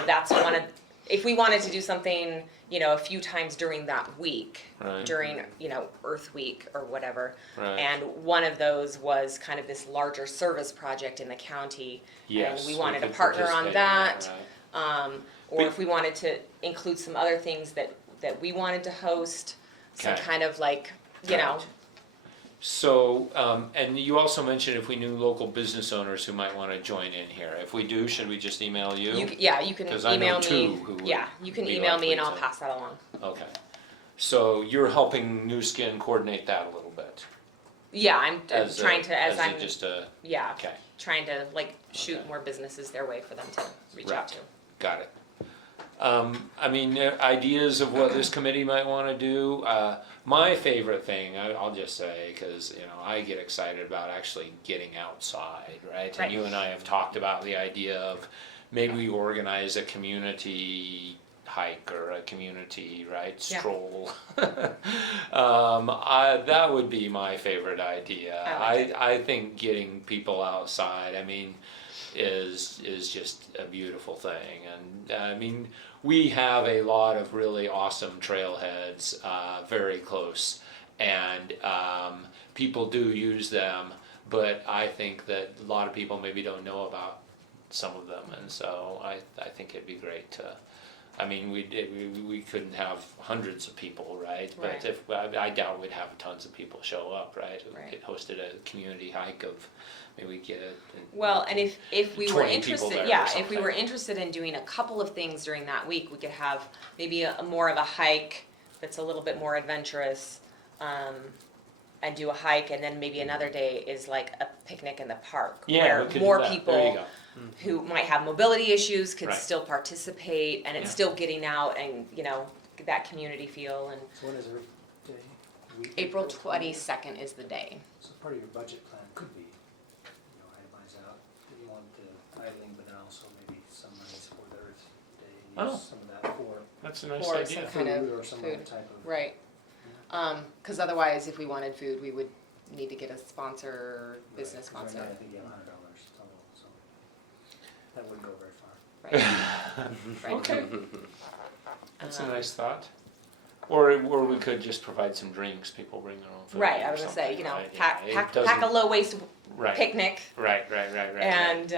that's one of. If we wanted to do something, a few times during that week, Right. during, Earth Week or whatever, Right. and one of those was kind of this larger service project in the county, Yes, and we we wanted to could partner on participate in that, that, or if we wanted to include some other things that we wanted to host, some Okay. kind of like, Right. So, and you also mentioned if we knew local business owners who might want to join in here. If we do, should we just email you? you can 'Cause I know email two me. who would Yeah, you can be email me and likely I'll to. pass that along. Okay. So you're helping New Skin coordinate that a little bit. Yeah, I'm As trying to, as I'm, just a, yeah, okay, trying to like shoot Okay. more businesses their way for them to reach Right. out to. got it. Ideas of what this committee might want to do. My favorite thing, I'll just say, because I get excited about actually getting outside, right? Right. And you and I have talked about the idea of maybe we organize a community hike or a community Yeah. stroll. That would be my favorite idea. I like I think getting people outside. is just a beautiful thing. And I mean, we have a lot of really awesome trailheads very close, and people do use them, but I think that a lot of people maybe don't know about some of them, and so I think it'd be great to. I mean, we couldn't have hundreds of people, right? But if I doubt we'd have tons of people show up, right? We could hosted a community hike of maybe we get Well, and if we were 20 people interested, there or yeah, if we something. were interested in doing a couple of things during that week, we could have maybe a more of a hike that's a little bit more adventurous, and do a hike, and then maybe another day is like a picnic in the park, Yeah, we where could more do that. There you people go. who might have mobility issues could Right. still participate, and it's Yeah. still getting out and, that community feel. And So when is every day? Week? April 22nd is the day. So part of your budget plan could be, itemize out that you want the idling, but then also maybe some monies for the Earth Day, Oh. use some of that for That's a nice Or idea. some kind of food or some other food. type of. Right. Because otherwise, if we wanted food, we would need to get a sponsor, business Right, 'cause sponsor. right now I think you have $100 total, so that wouldn't go very far. Right. Okay, that's a Um, nice thought. Or we could just provide some drinks. People bring their own food. Right, I or was gonna say, something, right? pack Yeah, it pack doesn't- a low waist Right. picnic, Right. and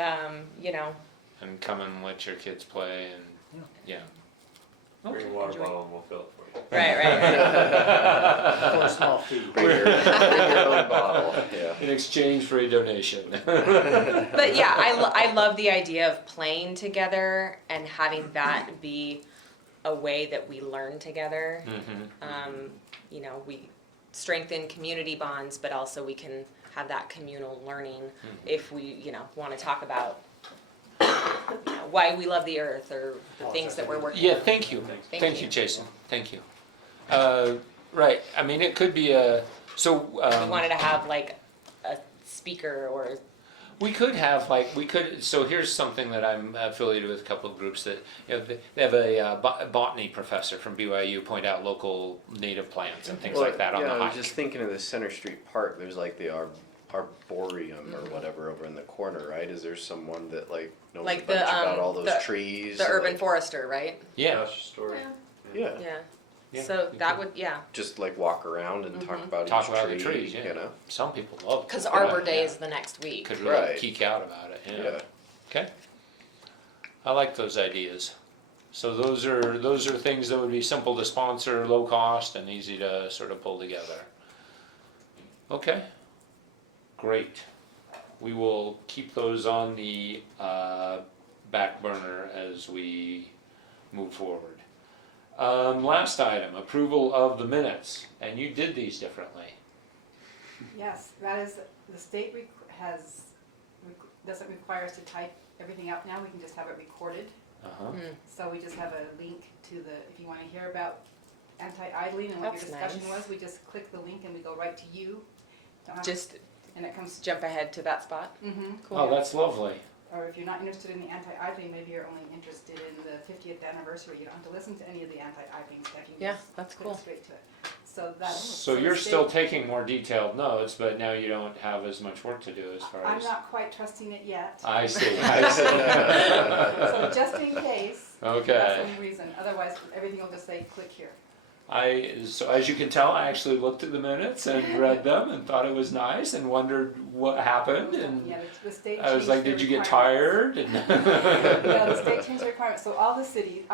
And come and let your kids play and yeah. Bring a water bottle and we'll fill it for you. For a small fee. Bring your own bottle, yeah. In exchange for a donation. But yeah, I love the idea of playing together and having that be a way that we learn together. We strengthen community bonds, but also we can have that communal learning if we, want to talk about why we love the earth or the things that we're working on. Yeah, thank you. Thank Thank you. you, Jason. Thank you. Right, I mean, it could be so. We wanted to have like a speaker or We could have so here's something that I'm affiliated with a couple of groups that, they have a botany professor from BYU point out local native plants and things Well, like that on the I was hike. just thinking of the Center Street Park, there's like the arboreum or whatever over in the corner, right? Is there someone that knows Like a bunch the, about all those the- trees? the and, urban forester, right? Yeah, Josh story. Yeah. Yeah, Yeah, So we that could. would, yeah. just walk around and talk about Talk each about tree, the trees, yeah. Some people love it. Because Yeah, Arbor Day yeah. is the next week. Could really Right. geek out about it, yeah. Yeah. Okay. I like those ideas. So those are things that would be simple to sponsor, low cost, and easy to sort of pull together. Okay. Great. We will keep those on the back burner as we move forward. Last item, approval of the minutes, and you did these differently. Yes, that is, the state doesn't require us to type everything out now, we can just have it recorded. Uh-huh. So we just have a link to if you wanna hear about anti-idling and what your That's discussion nice. was, we just click the link and we go right to you. Don't have- Just And it comes, jump ahead to that spot. cool. Oh, that's lovely. Or if you're not interested in the anti-idling, maybe you're only interested in the 50th anniversary, you don't have to listen to any of the anti-idling stuff, you Yeah, can just that's click cool. straight to it. So that's. So the you're state- still taking more detailed notes, but now you don't have as much work to do as far I'm as. not quite trusting it yet. I see. So just in case, that's Okay. the only reason, otherwise everything will just say, click here. So as you can tell, I actually looked at the minutes and read them and thought it was nice and wondered what happened and Yeah, the state I was changed like, the did you get requirements. tired? And Yeah, the state changed the requirements, so all the city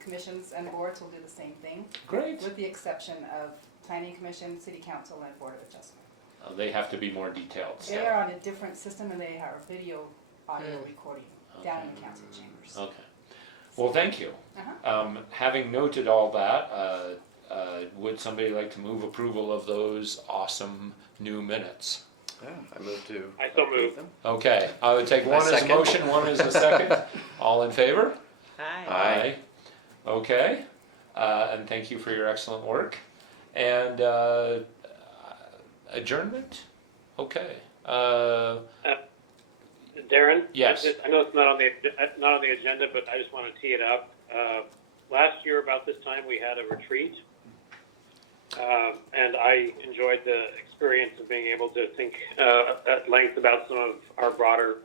commissions and boards will do the same thing, Great. with the exception of planning commission, city council, and board of adjustment. Oh, they have to be more detailed. They So. are on a different system and they are video audio recording down in the council chambers. Okay. Well, thank you. Uh-huh. Having noted all that, would somebody like to move approval of those awesome new minutes? Yeah, I move to. I so approve move. them. Okay, I would take one as a second. motion, one as a second. All in favor? Hi. Aye. Okay, and thank you for your excellent work. And adjournment? Okay. Darren? Yes. I know it's not on the agenda, but I just want to tee it up. Last year about this time, we had a retreat. And I enjoyed the experience of being able to think at length about some of our broader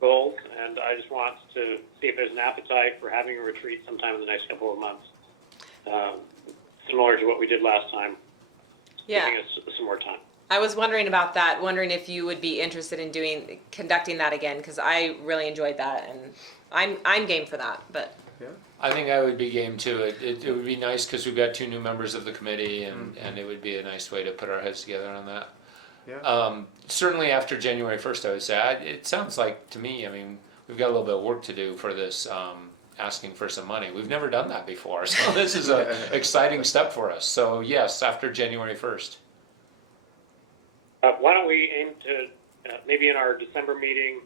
goals, and I just want to see if there's an appetite for having a retreat sometime in the next couple of months, similar to what we did last time, Yeah. giving us some more time. I was wondering about that, wondering if you would be interested in conducting that again, because I really enjoyed that, and I'm game for that, but. I think I would be game too. It would be nice because we've got 2 new members of the committee, and it would be a nice way to put our heads together on that. Yeah. Certainly after January 1st, I would say. It sounds like to me, I mean, we've got a little bit of work to do for this asking for some money. We've never done that before, so this is an exciting step for us. So yes, after January 1st. Why don't we aim to, maybe in our December meeting,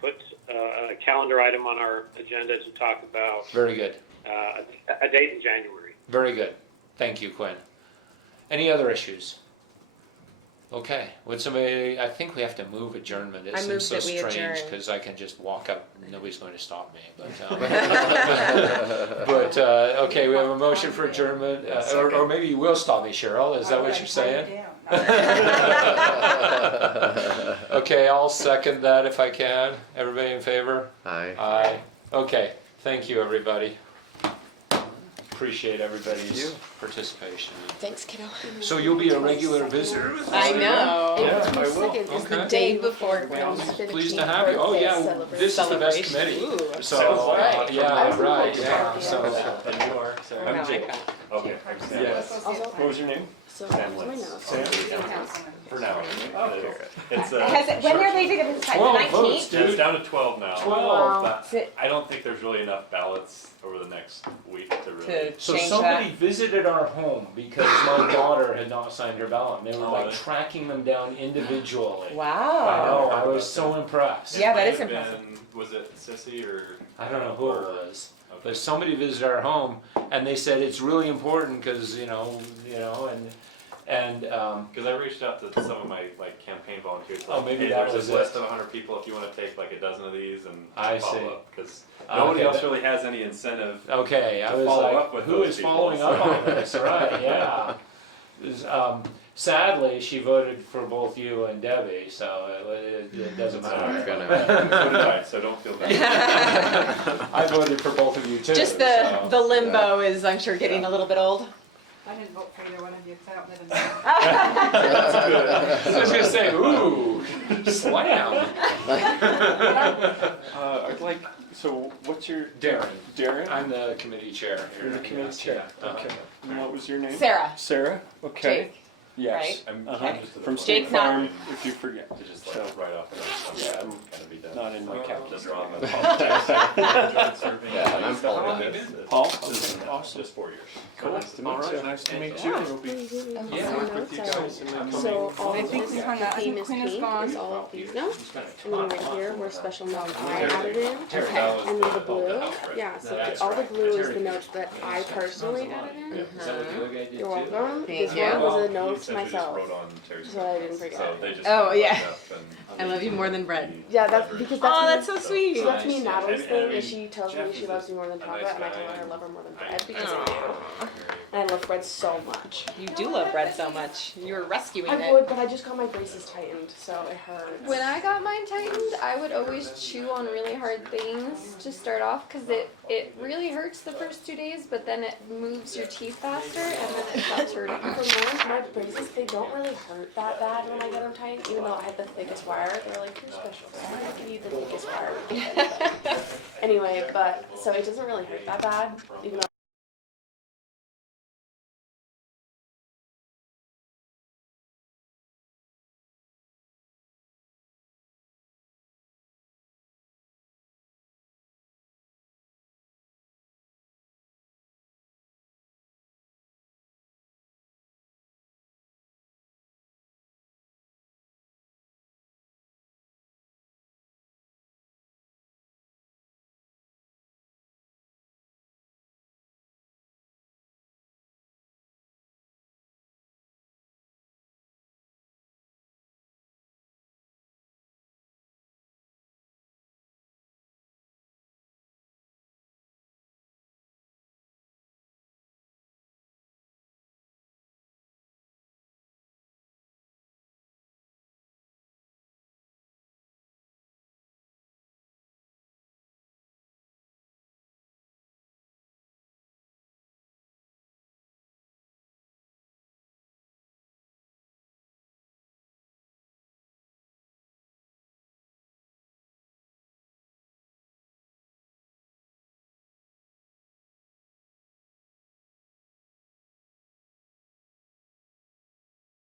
put a calendar item on our agenda to talk about Very good. a date in January. Very good. Thank you, Quinn. Any other issues? Okay. Would somebody? I think we have to move adjournment. It I seems move so that we strange adjourn. because I can just walk up. Nobody's going to stop me. But, okay, we have a motion for adjournment, or maybe you will stop me, Cheryl. Is that what you're saying? Okay, I'll second that if I can. Everybody in favor? Aye. Aye. Okay. Thank you, everybody. Appreciate everybody's participation. Thanks, kiddo. So you'll be a regular visitor with us? I know. Yeah, April I will. 22nd is the Okay. day before before Pleased to have you. Oh, yeah, this is the best committee. So, yeah, right, yeah, so. And you are, Sarah? I'm Jake. Okay, I'm Sam. Yes. Also, What was your name? so Sam my Wentz. notes. Sam? For now. Okay. It's, When are they going to decide? 12 The votes, 19th? it's down to 12 now. 12. But Is it- I don't think there's really enough ballots over the next week to really. To So change somebody that? visited our home because my daughter had not signed her ballot. They were Oh, like really? tracking them down individually. I Wow. know, I was so impressed. Yeah, that It is might have impressive. been- Was it Sissy or? I don't know who it was. Okay. But somebody visited our home and they said it's really important because, and Because I reached out to some of my campaign volunteers. Oh, maybe hey, that there's was this list it. of 100 people. If you want to take like a dozen of these and I follow see. up, because nobody Okay, else that- really has any incentive. okay, I To was follow like, up with who those is people, following up so. on this? Right, yeah. Sadly, she voted for both you and Debbie, so it doesn't So matter. Gonna- so did I. So don't feel bad. I voted for both of you too. Just the limbo is, I'm sure, getting a little bit old. I didn't vote for either one of you because I don't live in I was gonna say, ooh, slam. I'd like, so what's your? Darren, Darren? I'm the committee chair here. You're the committee chair, Yeah. okay. And what was your name? Sarah. Sarah, okay. Jake. Yes. I'm Uh-huh. just to the From point. State Jake, not- Farm, if you forget. To just So, right off the bat, Yeah, I'm gonna be done. not in my calendar. Just wrong. I apologize. I enjoyed serving. Yeah, and I'm How following long have you this. been? Paul? This is Okay, awesome. Just 4 years. Cool. Nice to meet All right, you. nice to meet Yeah. you. It'll be Some Yeah. notes with you are- guys and then So coming. all I of think this we hung out. I think famous Quinn is pink gone. is all of these notes. It's been a And then right here where special notes I added in. Terry, Okay. that was And then the the blue, house, right? yeah, so That's all the right. blue is Terry. the notes that I personally added in. Is that what the other guy did You're too? welcome. Thank This you. one was a You note said to you just myself. wrote on Terry's So I didn't forget. So they just Oh, kind of yeah. lined up and- I love you more than bread. Yeah, that's because that's Oh, me. that's so sweet. So that's me and Nice. Natalie's And- thing, and I is she tells me Jeff she is loves me more than a chocolate, nice and I tell guy, her I and love her more than I- bread because I do. Aw. And I love bread so much. You do love bread so much. You were rescuing I it. would, but I just got my braces tightened, so it hurts. When I got mine tightened, I would always chew on really hard things to start off because it really hurts the first 2 days, but then it moves your teeth faster and then it stops hurting. For mine, my braces, they don't really hurt that bad when I get them tightened, even though I had the thickest wire. They were like, you're special. I'm gonna give you the thickest wire. Anyway, but, so it doesn't really hurt that bad, even though